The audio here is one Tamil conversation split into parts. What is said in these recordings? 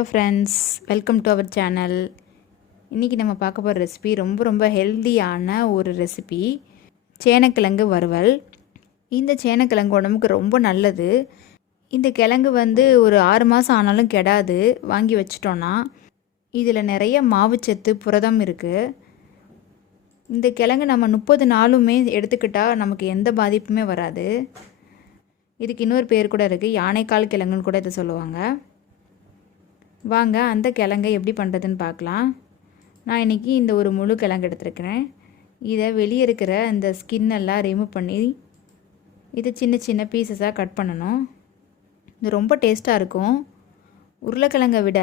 Hello friends, welcome to our channel. இன்றைக்கி நம்ம பார்க்க போகிற ரெசிபி ரொம்ப ஹெல்த்தியான ஒரு ரெசிபி, சேனக்கிழங்கு வறுவல். இந்த சேனக்கிழங்கு உடம்புக்கு ரொம்ப நல்லது. இந்த கிழங்கு ஒரு 6 மாதம் ஆனாலும் கெடாது. வாங்கி வச்சிட்டோன்னா இதில் நிறைய மாவுச்சத்து புரதம் இருக்குது. இந்த கிழங்கு நம்ம 30 நாளுமே எடுத்துக்கிட்டால் நமக்கு எந்த பாதிப்புமே வராது. இதுக்கு இன்னொரு பேர் கூட இருக்குது, யானைக்கால் கிழங்குன்னு கூட இதை சொல்லுவாங்க. வாங்க அந்த கிழங்கை எப்படி பண்ணுறதுன்னு பார்க்கலாம். நான் இன்றைக்கி இந்த ஒரு முழு கிழங்கு எடுத்துருக்கிறேன். இதை வெளியே இருக்கிற இந்த ஸ்கின்னெல்லாம் ரிமூவ் பண்ணி இதை சின்ன சின்ன பீசஸாக கட் பண்ணணும். இது ரொம்ப டேஸ்ட்டாக இருக்கும். உருளைக்கிழங்கை விட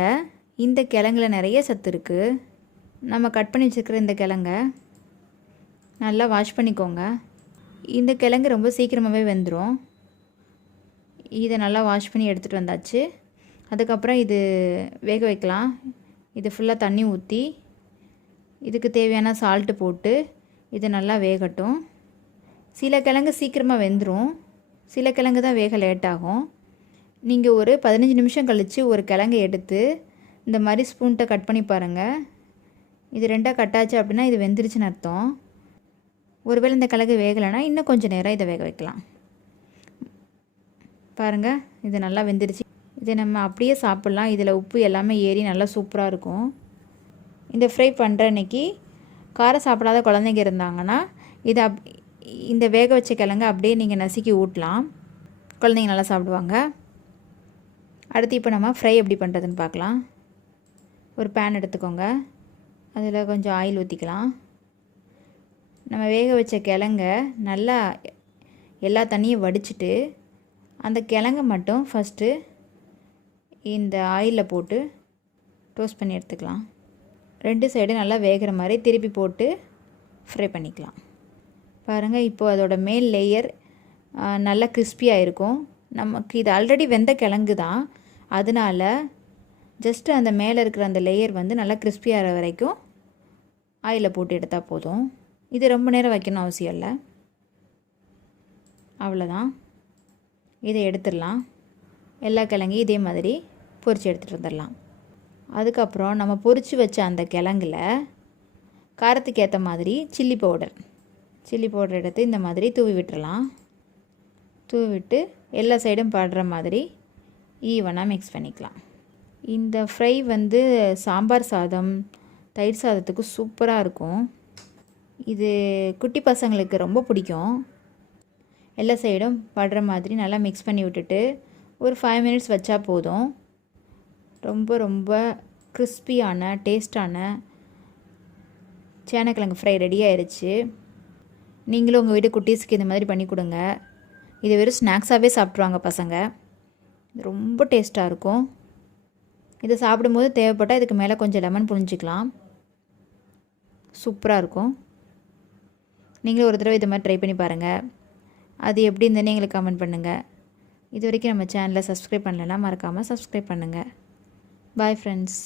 இந்த கிழங்குல நிறைய சத்து இருக்குது. நம்ம கட் பண்ணி வச்சுருக்கிற இந்த கிழங்கை நல்லா வாஷ் பண்ணிக்கோங்க. இந்த கிழங்கு ரொம்ப சீக்கிரமாகவே வெந்துடும். இதை நல்லா வாஷ் பண்ணி எடுத்துகிட்டு வந்தாச்சு. அதுக்கப்புறம் இது வேக வைக்கலாம். இது ஃபுல்லாக தண்ணி ஊற்றி இதுக்கு தேவையான சால்ட்டு போட்டு இது நல்லா வேகட்டும். சில கிழங்கு சீக்கிரமாக வெந்துடும், சில கிழங்கு தான் வேக லேட் ஆகும். நீங்கள் ஒரு 15 நிமிஷம் கழித்து ஒரு கிழங்கை எடுத்து இந்த மாதிரி ஸ்பூன்கிட்ட கட் பண்ணி பாருங்கள். இது ரெண்டாக கட்டாச்சு அப்படின்னா இது வெந்துருச்சுன்னு அர்த்தம். ஒருவேளை இந்த கிழங்கு வேகலைன்னா இன்னும் கொஞ்சம் நேரம் இதை வேக வைக்கலாம். பாருங்கள், இது நல்லா வெந்துருச்சு. இதை நம்ம அப்படியே சாப்பிட்லாம். இதில் உப்பு எல்லாமே ஏறி நல்லா சூப்பராக இருக்கும். இந்த ஃப்ரை பண்ணுற அன்றைக்கி காரம் சாப்பிடாத குழந்தைங்க இருந்தாங்கன்னா இதை இந்த வேக வச்ச கிழங்கு அப்படியே நீங்கள் நசுக்கி ஊட்டலாம். குழந்தைங்க நல்லா சாப்பிடுவாங்க. அடுத்து இப்போ நம்ம ஃப்ரை எப்படி பண்ணுறதுன்னு பார்க்கலாம். ஒரு பேன் எடுத்துக்கோங்க. அதில் கொஞ்சம் ஆயில் ஊற்றிக்கலாம். நம்ம வேக வச்ச கிழங்க நல்லா எல்லா தண்ணியும் வடிச்சிட்டு அந்த கிழங்க மட்டும் ஃபஸ்ட்டு இந்த ஆயிலில் போட்டு டோஸ்ட் பண்ணி எடுத்துக்கலாம். 2 சைடும் நல்லா வேகிற மாதிரி திருப்பி போட்டு ஃப்ரை பண்ணிக்கலாம். பாருங்கள், இப்போது அதோட மேல் லேயர் நல்லா கிறிஸ்பியாக இருக்கும். நமக்கு இது ஆல்ரெடி வெந்த கிழங்கு தான், அதனால் ஜஸ்ட்டு அந்த மேலே இருக்கிற அந்த லேயர் நல்லா கிறிஸ்பியாகிற வரைக்கும் ஆயிலில் போட்டு எடுத்தால் போதும். இது ரொம்ப நேரம் வைக்கணும் அவசியம் இல்லை. அவ்வளோதான். இதை எடுத்துடலாம். எல்லா கிழங்கையும் இதே மாதிரி பொரித்து எடுத்துகிட்டு வந்துடலாம். அதுக்கப்புறம் நம்ம பொரித்து வச்ச அந்த கிழங்குல காரத்துக்கு ஏற்ற மாதிரி சில்லி பவுடர் எடுத்து இந்த மாதிரி தூவி விட்டுறலாம். தூவி விட்டு எல்லா சைடும் படுற மாதிரி ஈவனாக மிக்ஸ் பண்ணிக்கலாம். இந்த ஃப்ரை சாம்பார் சாதம், தயிர் சாதத்துக்கு சூப்பராக இருக்கும். இது குட்டி பசங்களுக்கு ரொம்ப பிடிக்கும். எல்லா சைடும் படுற மாதிரி நல்லா மிக்ஸ் பண்ணி விட்டுட்டு ஒரு 5 மினிட்ஸ் வச்சா போதும். ரொம்ப கிறிஸ்பியான டேஸ்டான சேனக்கிழங்கு ஃப்ரை ரெடி ஆயிடுச்சு. நீங்களும் உங்கள் வீட்டு குட்டீஸ்க்கு இந்த மாதிரி பண்ணி கொடுங்க. இது வெறும் ஸ்நாக்ஸாகவே சாப்பிட்ருவாங்க பசங்க. ரொம்ப டேஸ்ட்டாக இருக்கும். இதை சாப்பிடும்போது தேவைப்பட்டால் இதுக்கு மேலே கொஞ்சம் லெமன் புழிஞ்சிக்கலாம். சூப்பராக இருக்கும். நீங்களும் ஒரு தடவை இது மாதிரி ட்ரை பண்ணி பாருங்கள். அது எப்படி இருந்ததுன்னு எங்களுக்கு கமெண்ட் பண்ணுங்கள். இது வரைக்கும் நம்ம சேனலை சப்ஸ்கிரைப் பண்ணலைன்னா மறக்காமல் சப்ஸ்கிரைப் பண்ணுங்கள். Bye friends.